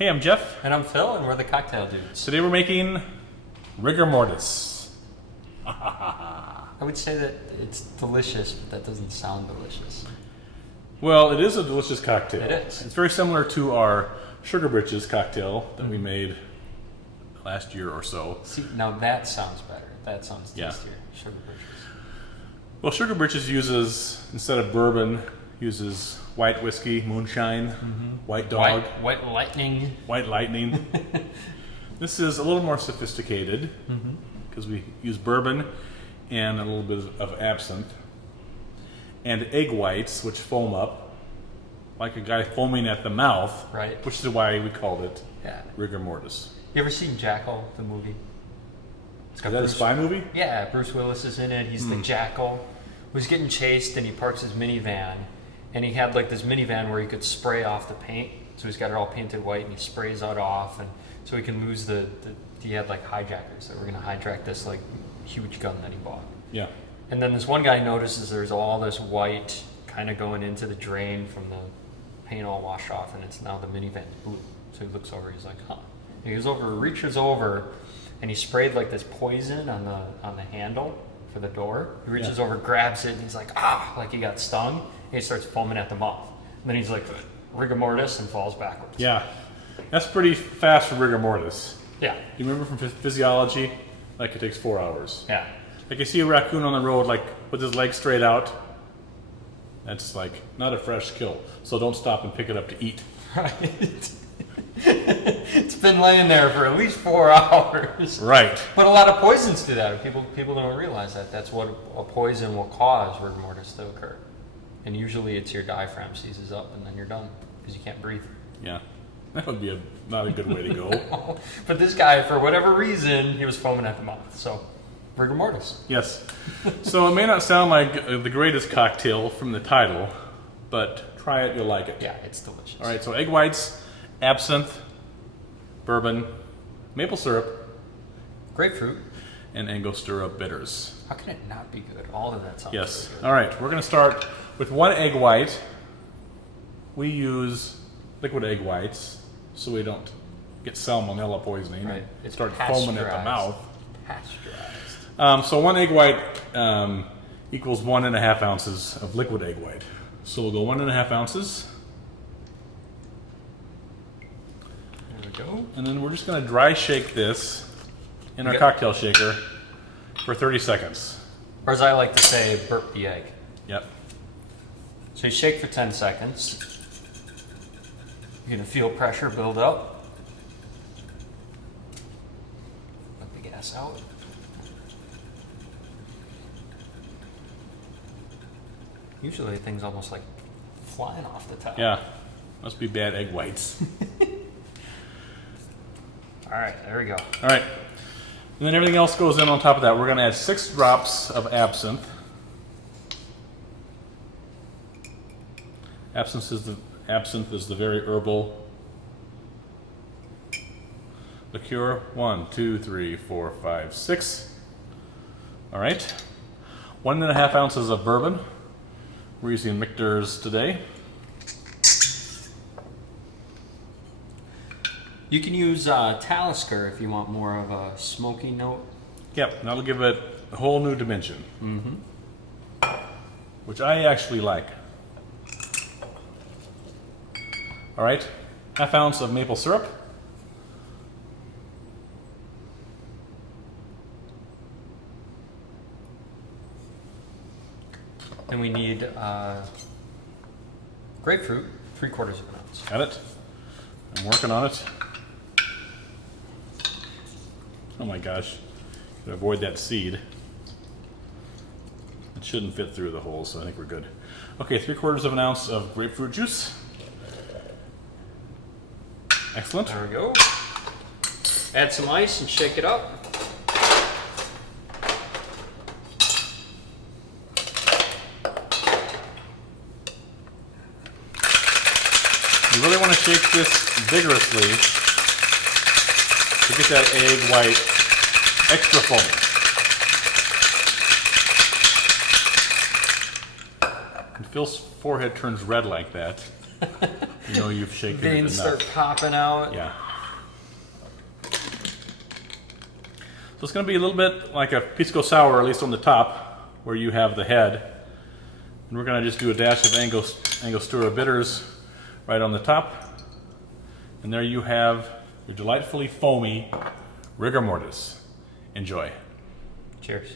Hey, I'm Jeff. And I'm Phil, and we're the Cocktail Dudes. Today we're making Rigor Mortis. I would say that it's delicious, but that doesn't sound delicious. Well, it is a delicious cocktail. It is. It's very similar to our Sugar Britches cocktail that we made last year or so. See, now that sounds better. That sounds Yeah. tastier. Sugar Britches. Well, Sugar Britches uses, instead of bourbon, uses white whiskey, moonshine, white dog, White lightning. white lightning. This is a little more sophisticated because we use bourbon and a little bit of absinthe and egg whites, which foam up like a guy foaming at the mouth, Right. which is why we called it Yeah. Rigor Mortis. You ever seen Jackal, the movie? It's got Is that a spy movie? Yeah, Bruce Willis is in it. He's the Jackal who's getting chased, and he parks his minivan. And he had like this minivan where he could spray off the paint. So he's got it all painted white, and he sprays it off, and so he can lose he had like hijackers that were going to hijack this like huge gun that he bought. Yeah. And then this one guy notices there's all this white kind of going into the drain from the paint all washed off, and it's now the minivan's blue. So he looks over, he's like, huh. And he goes over, reaches over, and he sprayed like this poison on the handle for the door. He reaches over, grabs it, and he's like, ah, like he got stung. And he starts foaming at the mouth. And then he's like, rigor mortis, and falls backwards. Yeah. That's pretty fast for Rigor Mortis. Yeah. You remember from physiology? Like it takes 4 hours. Yeah. Like you see a raccoon on the road, like with his legs straight out. That's like not a fresh kill. So don't stop and pick it up to eat. Right. It's been laying there for at least 4 hours. Right. But a lot of poisons do that. People don't realize that. That's what a poison will cause rigor mortis to occur. And usually it's your diaphragm seizes up and then you're done because you can't breathe. Yeah. That would be not a good way to go. But this guy, for whatever reason, he was foaming at the mouth. So, rigor mortis. Yes. So it may not sound like the greatest cocktail from the title, but try it, you'll like it. Yeah, it's delicious. All right, so egg whites, absinthe, bourbon, maple syrup, Grapefruit. and Angostura bitters. How can it not be good? All of that sounds Yes. really good. All right, we're going to start with 1 egg white. We use liquid egg whites so we don't get salmonella poisoning Right. and It's start foaming at the pasteurized. mouth. Pasteurized. So 1 egg white equals 1.5 ounces of liquid egg white. So we'll go 1.5 ounces. There we go. And then we're just going to dry shake this in our Yep. cocktail shaker for 30 seconds. Or as I like to say, burp the egg. Yep. So you shake for 10 seconds. You're going to feel pressure build up. Let the gas out. Usually things almost like flying off the top. Yeah. Must be bad egg whites. All right, there we go. All right. And then everything else goes in on top of that. We're going to add 6 drops of absinthe. Absinthe is the very herbal liqueur. 1, 2, 3, 4, 5, 6. All right. 1.5 ounces of bourbon. We're using Michter's today. You can use Talisker if you want more of a smoky note. Yep, that'll give it a whole new dimension. Which I actually like. All right, 1/2 ounce of maple syrup. Then we need grapefruit, 3/4 of an ounce. Got it. I'm working on it. Oh my gosh, gotta avoid that seed. It shouldn't fit through the hole, so I think we're good. Okay, 3/4 of an ounce of grapefruit juice. Excellent. There we go. Add some ice and shake it up. You really want to shake this vigorously to get that egg white extra foamy. And Phil's forehead turns red like that. You know you've shaken it Veins enough. start popping out. Yeah. So it's going to be a little bit like a pisco sour, at least on the top, where you have the head. And we're going to just do a dash of Angostura bitters right on the top. And there you have your delightfully foamy Rigor Mortis. Enjoy. Cheers.